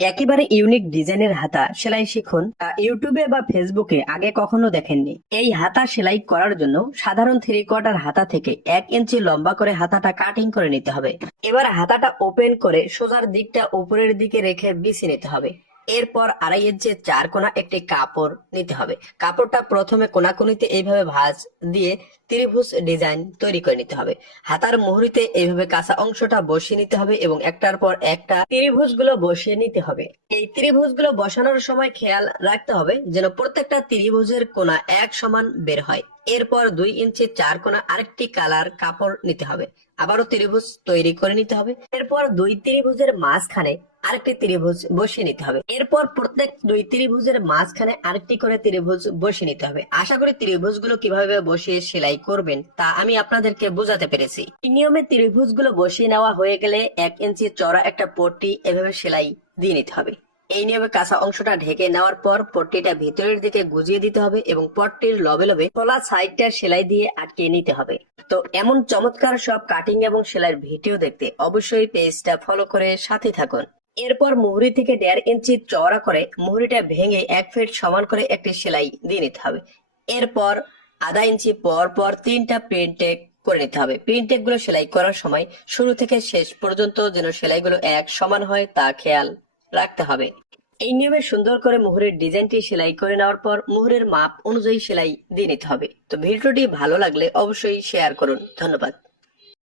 একেবারে ইউনিক ডিজাইনের হাতা সেলাই শিখুন, ইউটিউবে বা ফেসবুকে আগে কখনো দেখেননি। এই হাতা সেলাই করার জন্য সাধারণ 3/4 হাতা থেকে 1 ইঞ্চি লম্বা করে হাতাটা কাটিং করে নিতে হবে। এবার হাতাটা ওপেন করে সোজার দিকটা উপরের দিকে রেখে বিছিয়ে নিতে হবে। এরপর 2.5 ইঞ্চি 4 কোনা একটি কাপড় নিতে হবে। কাপড়টা প্রথমে কোনাকুনিতে এইভাবে ভাঁজ দিয়ে ত্রিভুজ ডিজাইন তৈরি করে নিতে হবে। হাতার মুহুরিতে এইভাবে কাঁচা অংশটা বসিয়ে নিতে হবে এবং একটার পর একটা ত্রিভুজগুলো বসিয়ে নিতে হবে। এই ত্রিভুজগুলো বসানোর সময় খেয়াল রাখতে হবে যেন প্রত্যেকটা ত্রিভুজের কোনা এক সমান বের হয়। এরপর 2 ইঞ্চি 4 কোনা আরেকটি কালার কাপড় নিতে হবে। আবারও ত্রিভুজ তৈরি করে নিতে হবে। এরপর 2 ত্রিভুজের মাঝখানে আরেকটি ত্রিভুজ বসিয়ে নিতে হবে। এরপর প্রত্যেক 2 ত্রিভুজের মাঝখানে আরেকটি করে ত্রিভুজ বসিয়ে নিতে হবে। আশা করি ত্রিভুজগুলো কিভাবে বসিয়ে সেলাই করবেন তা আমি আপনাদেরকে বোঝাতে পেরেছি। এই নিয়মে ত্রিভুজগুলো বসিয়ে নেওয়া হয়ে গেলে 1 ইঞ্চি চওড়া একটা পট্টি এভাবে সেলাই দিয়ে নিতে হবে। এই নিয়মে কাঁচা অংশটা ঢেকে নেওয়ার পর পট্টিটা ভিতরের দিকে গুজিয়ে দিতে হবে এবং পট্টির লবে লবে খোলা সাইডটা সেলাই দিয়ে আটকে নিতে হবে। তো এমন চমৎকার সব কাটিং এবং সেলাইয়ের ভিডিও দেখতে অবশ্যই পেজটা ফলো করে সাথে থাকুন। এরপর মুহুরি থেকে 1.5 ইঞ্চি চওড়া করে মুহুরিটা ভেঙে 1 ফিট সমান করে একটি সেলাই দিয়ে নিতে হবে। এরপর 1/2 ইঞ্চি পর পর 3টা প্রিন্টেক করে নিতে হবে। প্রিন্টেক গুলো সেলাই করার সময় শুরু থেকে শেষ পর্যন্ত যেন সেলাইগুলো এক সমান হয় তা খেয়াল রাখতে হবে। এই নিয়মে সুন্দর করে মুহুরের ডিজাইনটি সেলাই করে নেওয়ার পর মুহুরের মাপ অনুযায়ী সেলাই দিয়ে নিতে হবে। তো ভিডিওটি ভালো লাগলে অবশ্যই শেয়ার করুন। ধন্যবাদ।